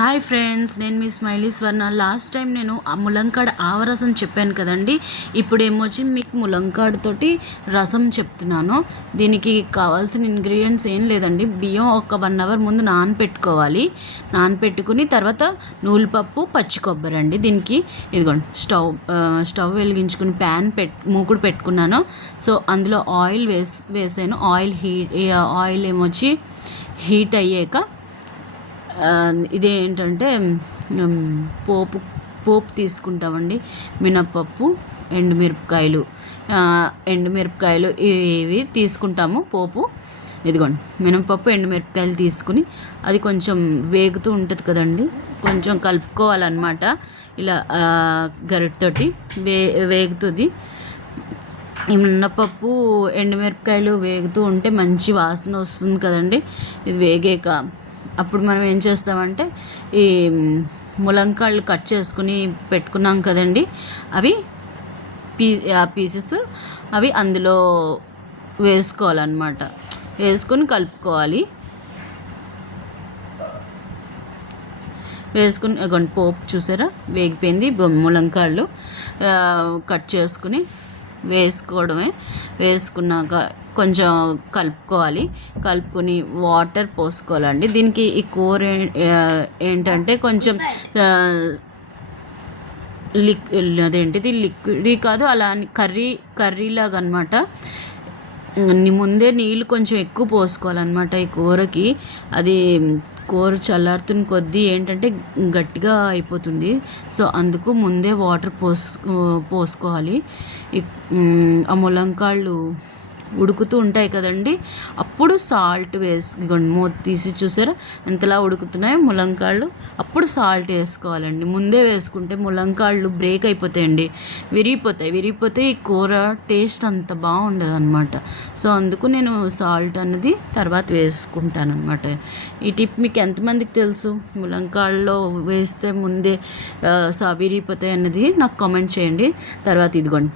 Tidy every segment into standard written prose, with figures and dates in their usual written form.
Hi friends, నేను మీ smiley స్వర్ణ. Last time నేను ములంకాడ ఆవరసం చెప్పాను కదండి. ఇప్పుడేమొచ్చి మీకు ములంకాడ తోటి రసం చెప్తున్నాను. దీనికి కావాల్సిన ఇంగ్రీడియంట్స్ ఏం లేదండి. బియ్యం ఒక 1 అవర్ ముందు నానపెట్టుకోవాలి. నానపెట్టుకుని తర్వాత నూలుపప్పు, పచ్చి కొబ్బరి అండి. దీనికి ఇదిగోండి స్టవ్ వెలిగించుకుని మూకుడు పెట్టుకున్నాను. సో అందులో ఆయిల్ వేసాను. ఆయిల్ ఏమొచ్చి హీట్ అయ్యాక ఇదేంటంటే పోపు తీసుకుంటామండి. మినప్పప్పు, ఎండుమిరపకాయలు ఇవి తీసుకుంటాము పోపు. ఇదిగోండి మినపప్పు, ఎండుమిరపకాయలు తీసుకుని అది కొంచెం వేగుతూ ఉంటుంది కదండి, కొంచెం కలుపుకోవాలన్నమాట. ఇలా గరిటతోటి వేగుతుంది. ఈ మినపప్పు, ఎండుమిరపకాయలు వేగుతూ ఉంటే మంచి వాసన వస్తుంది కదండి. ఇది వేగాక అప్పుడు మనం ఏం చేస్తామంటే ఈ ములంకాళ్ళు కట్ చేసుకుని పెట్టుకున్నాం కదండి, అవి పీసెస్ అవి అందులో వేసుకోవాలన్నమాట. వేసుకొని కలుపుకోవాలి. వేసుకుని పోపు చూసారా వేగిపోయింది. ములంకాళ్ళు కట్ చేసుకుని వేసుకోవడమే. వేసుకున్నాక కొంచెం కలుపుకొని వాటర్ పోసుకోవాలండి. దీనికి ఈ కూర ఏంటంటే కొంచెం అదేంటిది లిక్విడ్ కాదు, అలా కర్రీలాగా అనమాట. ముందే నీళ్ళు కొంచెం ఎక్కువ పోసుకోవాలన్నమాట ఈ కూరకి. అది కూర చల్లారుతున్న కొద్దీ ఏంటంటే గట్టిగా అయిపోతుంది. సో అందుకు ముందే వాటర్ పోసుకోవాలి. ఆ ములంకాళ్ళు ఉడుకుతూ ఉంటాయి కదండి, అప్పుడు సాల్ట్ మూత తీసి చూసారా ఎంతలా ఉడుకుతున్నాయో ములంకాళ్ళు. అప్పుడు సాల్ట్ వేసుకోవాలండి. ముందే వేసుకుంటే ములంకాళ్ళు బ్రేక్ అయిపోతాయండి, విరిగిపోతాయి. ఈ కూర టేస్ట్ అంత బాగుండదు అనమాట. సో అందుకు నేను సాల్ట్ అన్నది తర్వాత వేసుకుంటాను అనమాట. ఈ టిప్ మీకు ఎంతమందికి తెలుసు? ములంకాళ్ళలో వేస్తే ముందే విరిగిపోతాయి అన్నది నాకు కామెంట్ చేయండి. తర్వాత ఇదిగోండి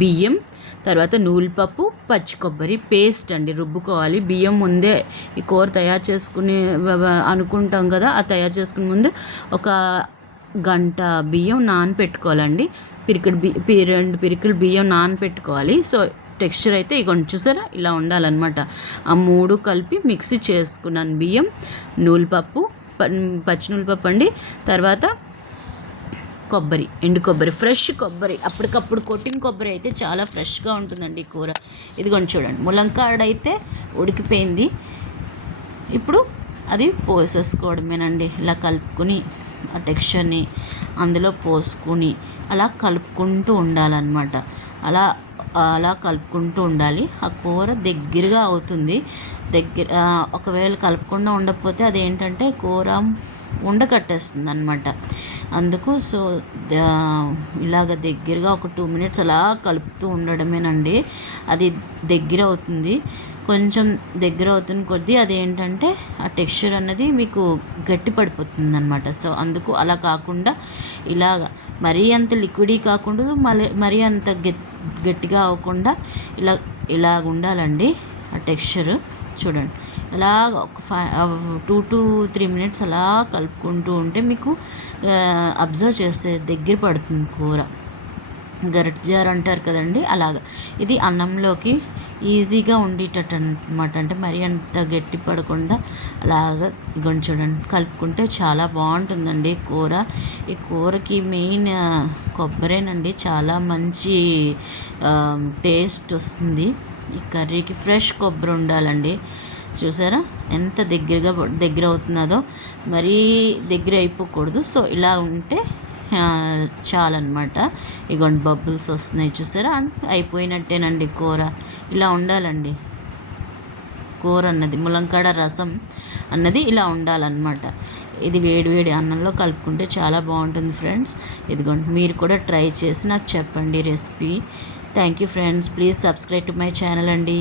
బియ్యం, తర్వాత నూలుపప్పు, పచ్చి కొబ్బరి పేస్ట్ అండి రుబ్బుకోవాలి. బియ్యం ముందే ఈ కూర తయారు చేసుకుని అనుకుంటాం కదా, ఆ తయారు చేసుకునే ముందు ఒక గంట బియ్యం నానపెట్టుకోవాలండి. 2 పిరికిలు బియ్యం నానపెట్టుకోవాలి. సో టెక్స్చర్ అయితే ఇగోండి చూసారా ఇలా ఉండాలన్నమాట. ఆ 3 కలిపి మిక్సీ చేసుకున్నాను. బియ్యం, నూలుపప్పు, పచ్చి నూలుపప్పు అండి. తర్వాత ఎండు కొబ్బరి, ఫ్రెష్ కొబ్బరి, అప్పటికప్పుడు కొట్టిన కొబ్బరి అయితే చాలా ఫ్రెష్గా ఉంటుందండి ఈ కూర. ఇదిగోండి చూడండి ములంకాడ అయితే ఉడికిపోయింది. ఇప్పుడు అది పోసేసుకోవడమేనండి. ఇలా కలుపుకొని ఆ టెక్స్చర్ని అందులో పోసుకుని అలా కలుపుకుంటూ ఉండాలన్నమాట. అలా కలుపుకుంటూ ఉండాలి. ఆ కూర దగ్గరగా అవుతుంది. ఒకవేళ కలుపుకుండా ఉండకపోతే అదేంటంటే కూర ఉండకట్టేస్తుంది అనమాట. అందుకు సో ఇలాగ దగ్గరగా ఒక 2 minutes అలా కలుపుతూ ఉండడమేనండి. అది దగ్గర అవుతుంది. కొంచెం దగ్గర అవుతున్న కొద్దీ అదేంటంటే ఆ టెక్స్చర్ అన్నది మీకు గట్టి పడిపోతుంది అనమాట. సో అందుకు అలా కాకుండా ఇలాగ మరీ అంత లిక్విడీ కాకుండా మరీ అంత గట్టిగా అవ్వకుండా ఇలాగ ఉండాలండి ఆ టెక్స్చర్. చూడండి అలా ఒక 2 to 3 minutes అలా కలుపుకుంటూ ఉంటే మీకు అబ్జర్వ్ చేస్తే దగ్గర పడుతుంది కూర. గరిట జార్ అంటారు కదండి, అలాగా. ఇది అన్నంలోకి ఈజీగా ఉండేటట్టు అనమాట. అంటే మరీ అంత గట్టి పడకుండా అలాగా చూడండి కలుపుకుంటే చాలా బాగుంటుందండి కూర. ఈ కూరకి మెయిన్ కొబ్బరేనండి, చాలా మంచి టేస్ట్ వస్తుంది. ఈ కర్రీకి ఫ్రెష్ కొబ్బరి ఉండాలండి. చూసారా ఎంత దగ్గర అవుతున్నదో, మరీ దగ్గర అయిపోకూడదు. సో ఇలా ఉంటే చాలన్నమాట. ఇగోండి బబుల్స్ వస్తున్నాయి చూసారా, అయిపోయినట్టేనండి కూర. ఇలా ఉండాలండి కూర అన్నది, ములంకాడ రసం అన్నది ఇలా ఉండాలన్నమాట. ఇది వేడి అన్నంలో కలుపుకుంటే చాలా బాగుంటుంది ఫ్రెండ్స్. ఇదిగోండి మీరు కూడా ట్రై చేసి నాకు చెప్పండి recipe. Thank you friends. Please subscribe to my channel అండి.